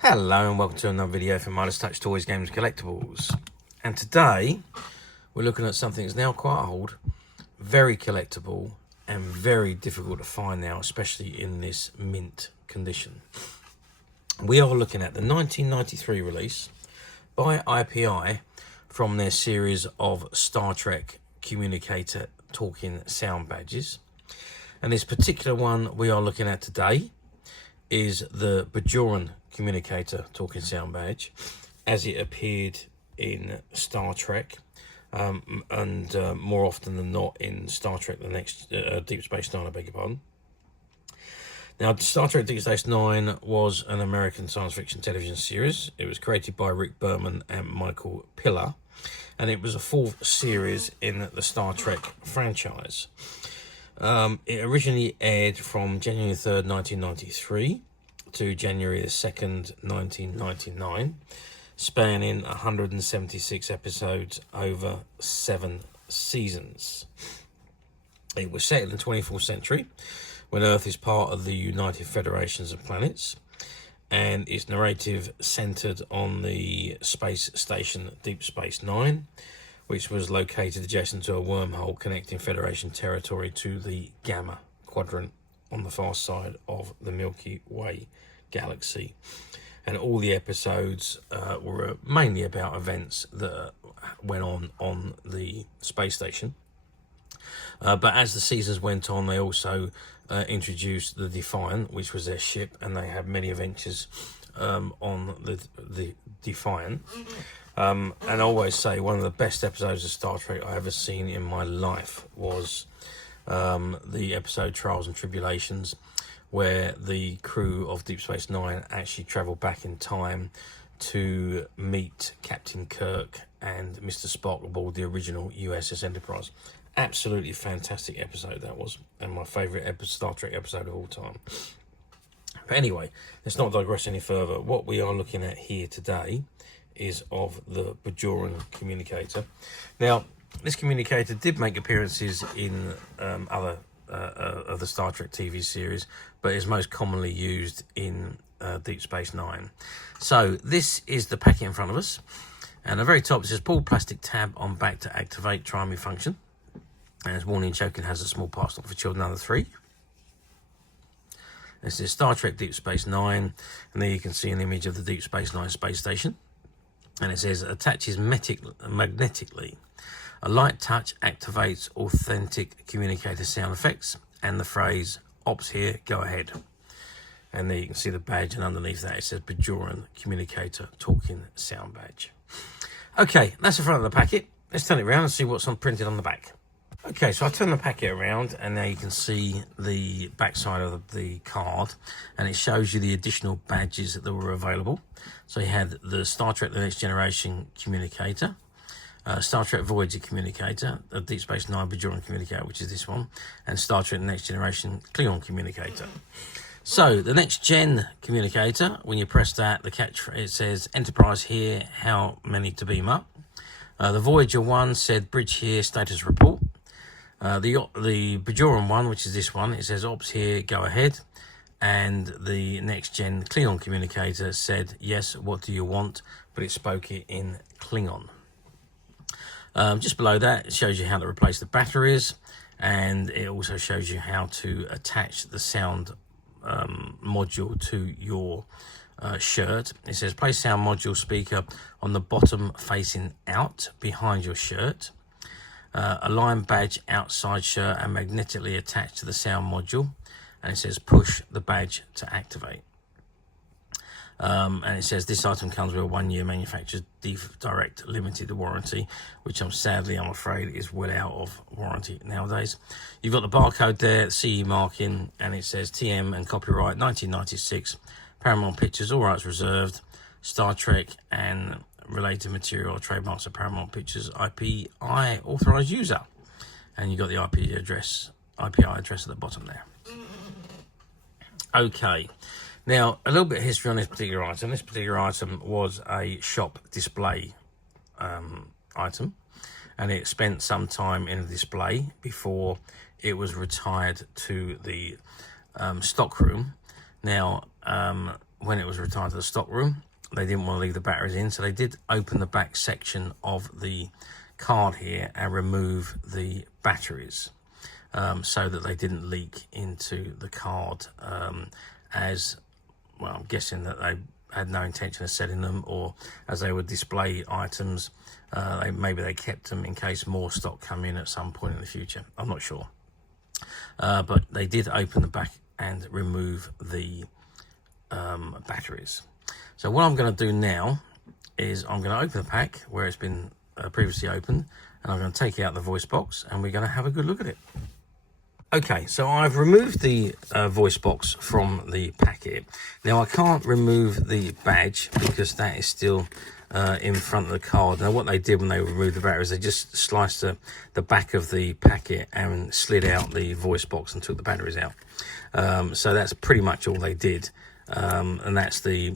Hello and welcome to another video from Midas Touch Toys, Games, Collectibles. And today we're looking at something that's now quite old, very collectible and very difficult to find now, especially in this mint condition. We are looking at the 1993 release by IPI from their series of Star Trek Communicator talking sound badges. And this particular one we are looking at today is the Bajoran Communicator talking sound badge as it appeared in Star Trek and more often than not in Star Trek the next Deep Space Nine, I beg your pardon. Now, Star Trek Deep Space Nine was an American science fiction television series. It was created by Rick Berman and Michael Piller, and it was a fourth series in the Star Trek franchise. It originally aired from January 3rd, 1993 to January 2nd, 1999, spanning 176 episodes over 7 seasons. It was set in the 24th century when Earth is part of the United Federations of Planets, and its narrative centered on the space station Deep Space Nine, which was located adjacent to a wormhole connecting Federation territory to the Gamma Quadrant on the far side of the Milky Way galaxy. And all the episodes were mainly about events that went on the space station. But as the seasons went on, they also introduced the Defiant, which was their ship, and they had many adventures on the Defiant. And I always say one of the best episodes of Star Trek I ever seen in my life was the episode Trials and Tribulations, where the crew of Deep Space Nine actually travelled back in time to meet Captain Kirk and Mr. Spock aboard the original USS Enterprise. Absolutely fantastic episode that was, and my favourite Star Trek episode of all time. But anyway, let's not digress any further. What we are looking at here today is of the Bajoran Communicator. Now, this communicator did make appearances in other of the Star Trek TV series, but is most commonly used in Deep Space Nine. So this is the packet in front of us, and at the very top it says pull plastic tab on back to activate try me function, and as warning, choking has a small parcel for children under 3. This is Star Trek Deep Space Nine, and there you can see an image of the Deep Space Nine space station, and it says attaches magnetically. A light touch activates authentic communicator sound effects, and the phrase ops here, go ahead. And there you can see the badge, and underneath that it says Bajoran Communicator talking sound badge. Okay, that's the front of the packet. Let's turn it around and see what's printed on the back. Okay, so I turn the packet around, and now you can see the back side of the card, and it shows you the additional badges that were available. So you had the Star Trek The Next Generation Communicator, Star Trek Voyager Communicator, the Deep Space Nine Bajoran Communicator, which is this one, and Star Trek The Next Generation Klingon Communicator. So the Next Gen Communicator, when you press that, it says Enterprise here, how many to beam up. The Voyager one said bridge here, status report. The Bajoran one, which is this one, it says ops here, go ahead. And the Next Gen Klingon Communicator said yes, what do you want? But it spoke it in Klingon. Just below that, it shows you how to replace the batteries, and it also shows you how to attach the sound module to your shirt. It says place sound module speaker on the bottom facing out behind your shirt. Align badge outside shirt and magnetically attached to the sound module, and it says push the badge to activate. And it says this item comes with a 1-year manufacturer's direct limited warranty, which I'm afraid is well out of warranty nowadays. You've got the barcode there, CE marking, and it says TM and copyright 1996, Paramount Pictures, all rights reserved, Star Trek and related material or trademarks of Paramount Pictures, IPI authorized user. And you've got the IPI address at the bottom there. Okay. Now, a little bit of history on this particular item. This particular item was a shop display item, and it spent some time in a display before it was retired to the stockroom. Now, when it was retired to the stock room, they didn't want to leave the batteries in, so they did open the back section of the card here and remove the batteries, so that they didn't leak into the card, as well, I'm guessing that they had no intention of selling them, or as they would display items, maybe they kept them in case more stock come in at some point in the future. I'm not sure, but they did open the back and remove the batteries. So what I'm going to do now is I'm going to open the pack where it's been previously opened, and I'm going to take out the voice box and we're going to have a good look at it. Okay, so I've removed the voice box from the packet. Now I can't remove the badge because that is still in front of the card. Now what they did when they removed the batteries, they just sliced the back of the packet and slid out the voice box and took the batteries out. So that's pretty much all they did. And that's the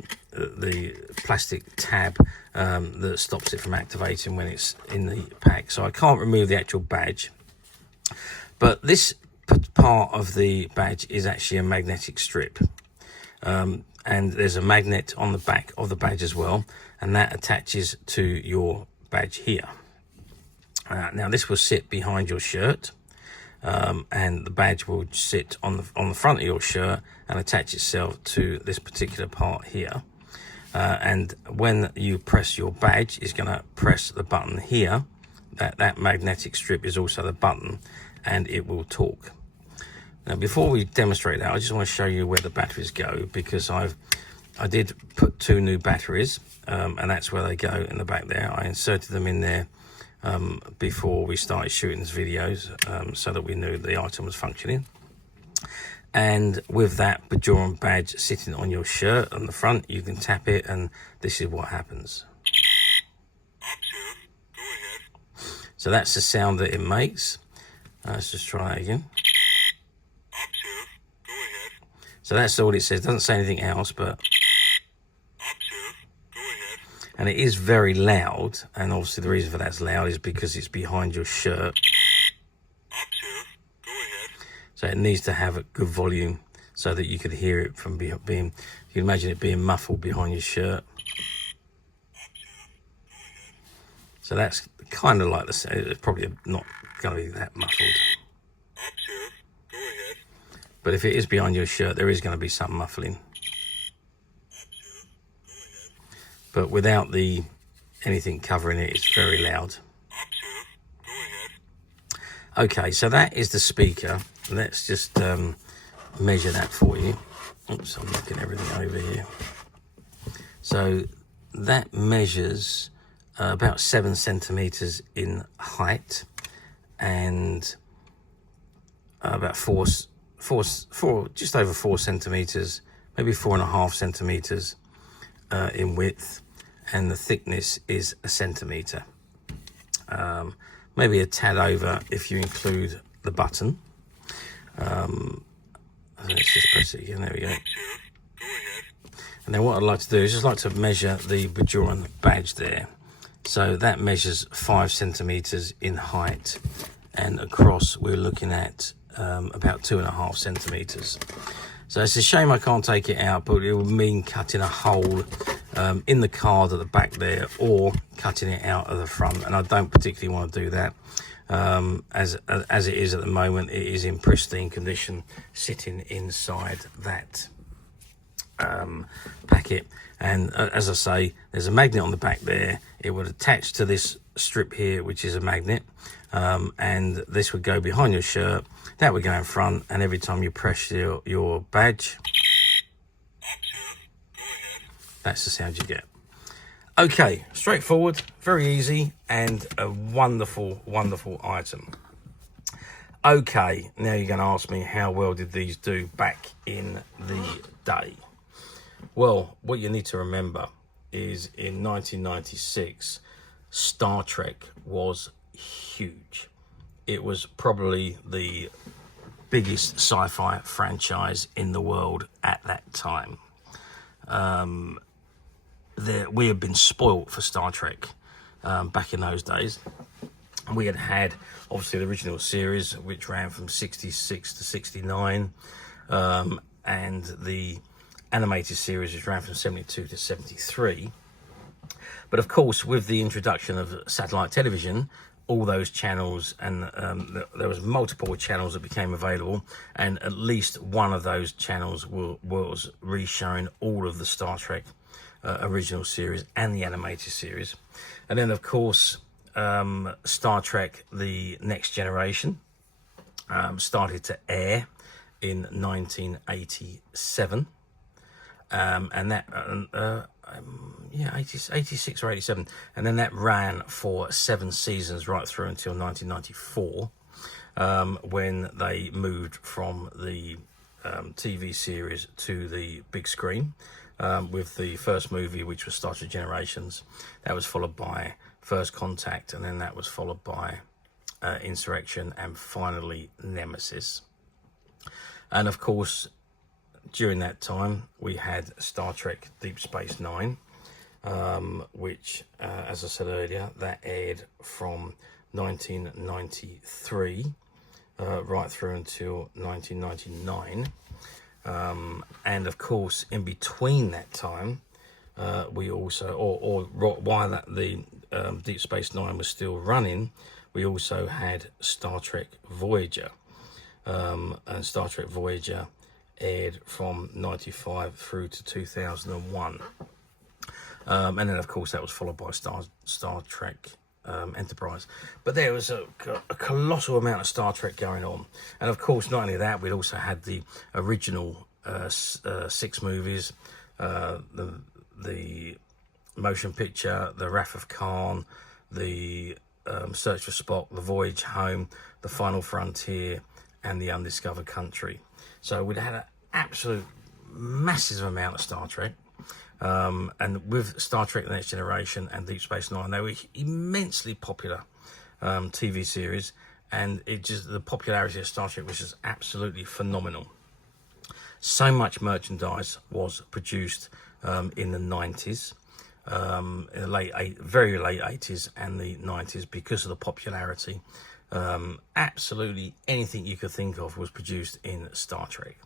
plastic tab that stops it from activating when it's in the pack. So I can't remove the actual badge, but this part of the badge is actually a magnetic strip, and there's a magnet on the back of the badge as well, and that attaches to your badge here. Now this will sit behind your shirt, and the badge will sit on the front of your shirt and attach itself to this particular part here. And when you press your badge, it's going to press the button here. That magnetic strip is also the button, and it will talk. Now before we demonstrate that, I just want to show you where the batteries go, because I did put 2 new batteries, and that's where they go in the back there. I inserted them in there before we started shooting these videos, so that we knew the item was functioning. And with that Bajoran badge sitting on your shirt on the front, you can tap it and this is what happens. So that's the sound that it makes. Let's just try it again. So that's all it says. It doesn't say anything else, but... And it is very loud, and obviously the reason for that's loud is because it's behind your shirt. So it needs to have a good volume so that you could hear it from being, you can imagine it being muffled behind your shirt. So that's kind of like the sound. It's probably not going to be that muffled. But if it is behind your shirt, there is going to be some muffling. But without anything covering it, it's very loud. Okay, so that is the speaker. Let's just measure that for you. Oops, I'm looking everything over here. So that measures about 7 centimeters in height, and about just over 4 centimeters, maybe 4.5 centimeters in width, and the thickness is 1 centimeter. Maybe a tad over if you include the button. Let's just press it again. There we go. And then what I'd like to do is just like to measure the Bajoran badge there. So that measures 5 centimeters in height, and across we're looking at about 2.5 centimeters. So it's a shame I can't take it out, but it would mean cutting a hole in the card at the back there, or cutting it out of the front, and I don't particularly want to do that. As it is at the moment, it is in pristine condition, sitting inside that packet. And as I say, there's a magnet on the back there. It would attach to this strip here, which is a magnet, and this would go behind your shirt, that would go in front, and every time you press your badge, that's the sound you get. Okay, straightforward, very easy, and a wonderful, wonderful item. Okay, now you're going to ask me, how well did these do back in the day? Well, what you need to remember is in 1996, Star Trek was huge. It was probably the biggest sci-fi franchise in the world at that time. We had been spoilt for Star Trek back in those days. We had obviously the original series, which ran from 66 to 69, and the animated series, which ran from 72 to 73. But of course, with the introduction of satellite television, all those channels, and there was multiple channels that became available, and at least one of those channels was re-showing all of the Star Trek original series and the animated series. And then of course, Star Trek The Next Generation started to air in 1987, and that 86 or 87, and then that ran for 7 seasons right through until 1994, when they moved from the TV series to the big screen, with the first movie, which was Star Trek Generations. That was followed by First Contact, and then that was followed by Insurrection, and finally Nemesis. And of course, during that time, we had Star Trek Deep Space Nine, which, as I said earlier, that aired from 1993 right through until 1999. And of course, in between that time, we also, while the Deep Space Nine was still running, we also had Star Trek Voyager. And Star Trek Voyager aired from 95 through to 2001. And then of course that was followed by Star Trek Enterprise. But there was a colossal amount of Star Trek going on. And of course, not only that, we'd also had the original 6 movies, the motion picture, The Wrath of Khan, the Search for Spock, The Voyage Home, The Final Frontier, and The Undiscovered Country. So we'd had an absolute massive amount of Star Trek. And with Star Trek The Next Generation and Deep Space Nine, they were immensely popular TV series, and the popularity of Star Trek was just absolutely phenomenal. So much merchandise was produced in the 90s, in the very late 80s and the 90s, because of the popularity. Absolutely anything you could think of was produced in Star Trek.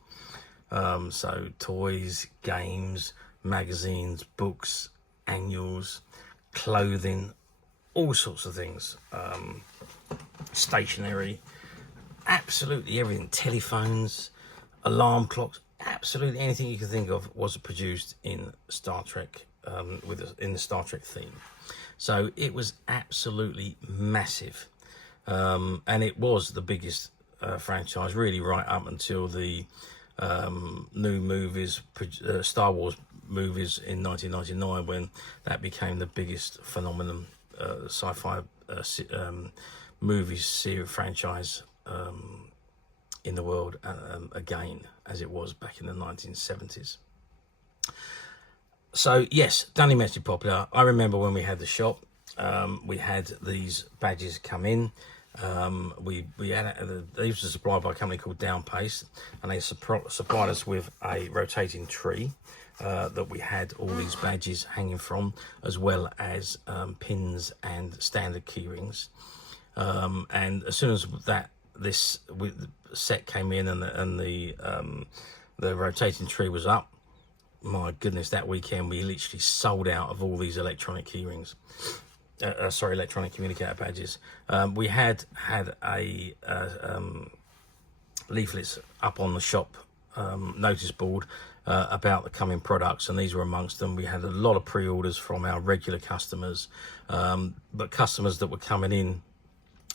So toys, games, magazines, books, annuals, clothing, all sorts of things, stationery, absolutely everything, telephones, alarm clocks, absolutely anything you can think of was produced in Star Trek, in the Star Trek theme. So it was absolutely massive, and it was the biggest franchise really right up until the new movies, Star Wars movies in 1999, when that became the biggest phenomenon, sci-fi movies series franchise in the world, again, as it was back in the 1970s. So yes, done immensely popular. I remember when we had the shop, we had these badges come in. We had these were supplied by a company called Downpace, and they supplied us with a rotating tree that we had all these badges hanging from, as well as pins and standard key rings. And as soon as this set came in and the rotating tree was up, my goodness, that weekend we literally sold out of all these electronic key rings. Electronic communicator badges. We had a leaflets up on the shop notice board about the coming products, and these were amongst them. We had a lot of pre-orders from our regular customers, but customers that were coming in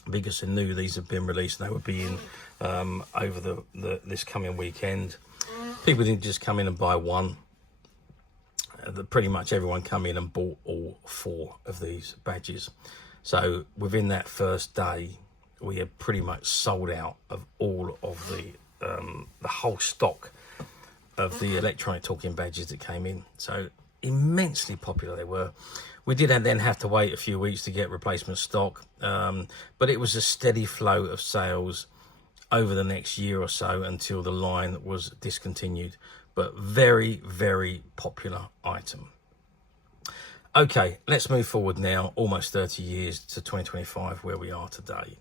because they knew these had been released and they would be in over this coming weekend. People didn't just come in and buy one. Pretty much everyone come in and bought all 4 of these badges. So within that first day, we had pretty much sold out of all of the whole stock of the electronic talking badges that came in. So immensely popular they were. We did then have to wait a few weeks to get replacement stock, but it was a steady flow of sales over the next year or so until the line was discontinued. But very, very popular item. Okay, let's move forward now, almost 30 years to 2025, where we are today.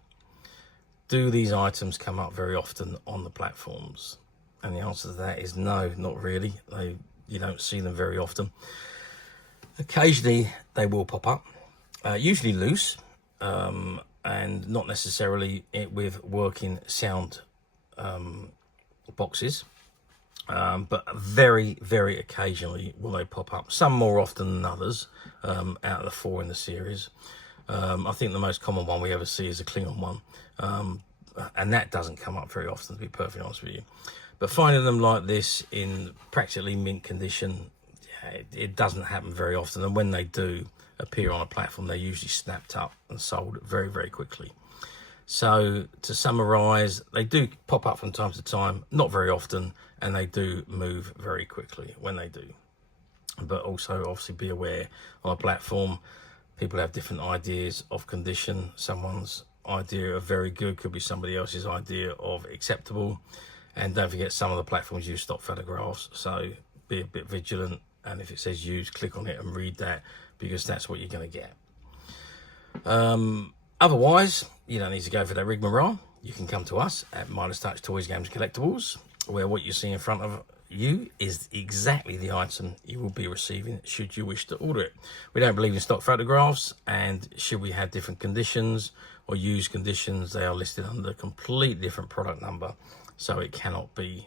Do these items come up very often on the platforms? And the answer to that is no, not really. They you don't see them very often. Occasionally they will pop up, usually loose, and not necessarily with working sound boxes, but very, very occasionally will they pop up. Some more often than others, out of the 4 in the series. I think the most common one we ever see is a Klingon one, and that doesn't come up very often, to be perfectly honest with you. But finding them like this in practically mint condition, yeah, it doesn't happen very often, and when they do appear on a platform, they're usually snapped up and sold very, very quickly. So to summarize, they do pop up from time to time, not very often, and they do move very quickly when they do. But also obviously be aware, on a platform people have different ideas of condition. Someone's idea of very good could be somebody else's idea of acceptable. And don't forget, some of the platforms use stock photographs, so be a bit vigilant, and if it says use, click on it and read that, because that's what you're going to get. Otherwise, you don't need to go for that rigmarole. You can come to us at Midas Touch Toys, Games and Collectibles, where what you see in front of you is exactly the item you will be receiving should you wish to order it. We don't believe in stock photographs, and should we have different conditions or used conditions, they are listed under a completely different product number, so it cannot be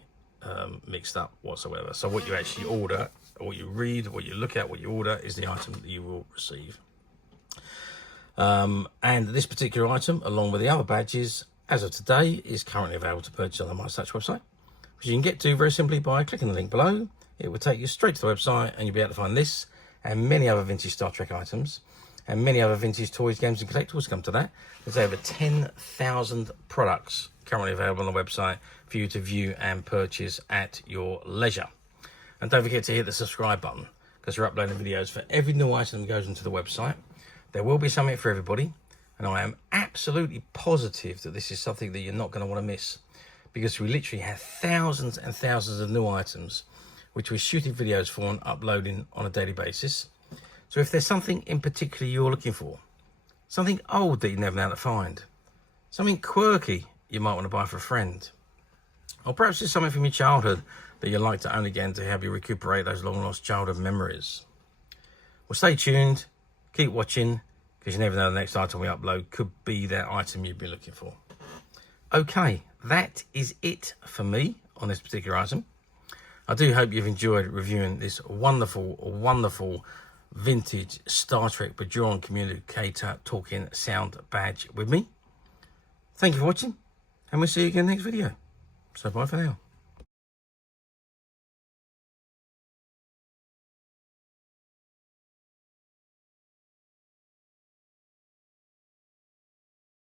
mixed up whatsoever. So what you actually order, or what you read, what you look at, what you order, is the item that you will receive. And this particular item, along with the other badges, as of today, is currently available to purchase on the Midas Touch website, which you can get to very simply by clicking the link below. It will take you straight to the website, and you'll be able to find this and many other vintage Star Trek items, and many other vintage toys, games and collectibles. Come to that. There's over 10,000 products currently available on the website for you to view and purchase at your leisure. And don't forget to hit the subscribe button, because we're uploading videos for every new item that goes into the website. There will be something for everybody, and I am absolutely positive that this is something that you're not going to want to miss, because we literally have thousands and thousands of new items which we're shooting videos for and uploading on a daily basis. So if there's something in particular you're looking for, something old that you never know how to find, something quirky you might want to buy for a friend, or perhaps it's something from your childhood that you'd like to own again to help you recuperate those long lost childhood memories, well, stay tuned, keep watching, because you never know, the next item we upload could be that item you've been looking for. Okay, that is it for me on this particular item. I do hope you've enjoyed reviewing this wonderful, wonderful vintage Star Trek Bajoran Communicator talking sound badge with me. Thank you for watching, and we'll see you again next video. So bye for now.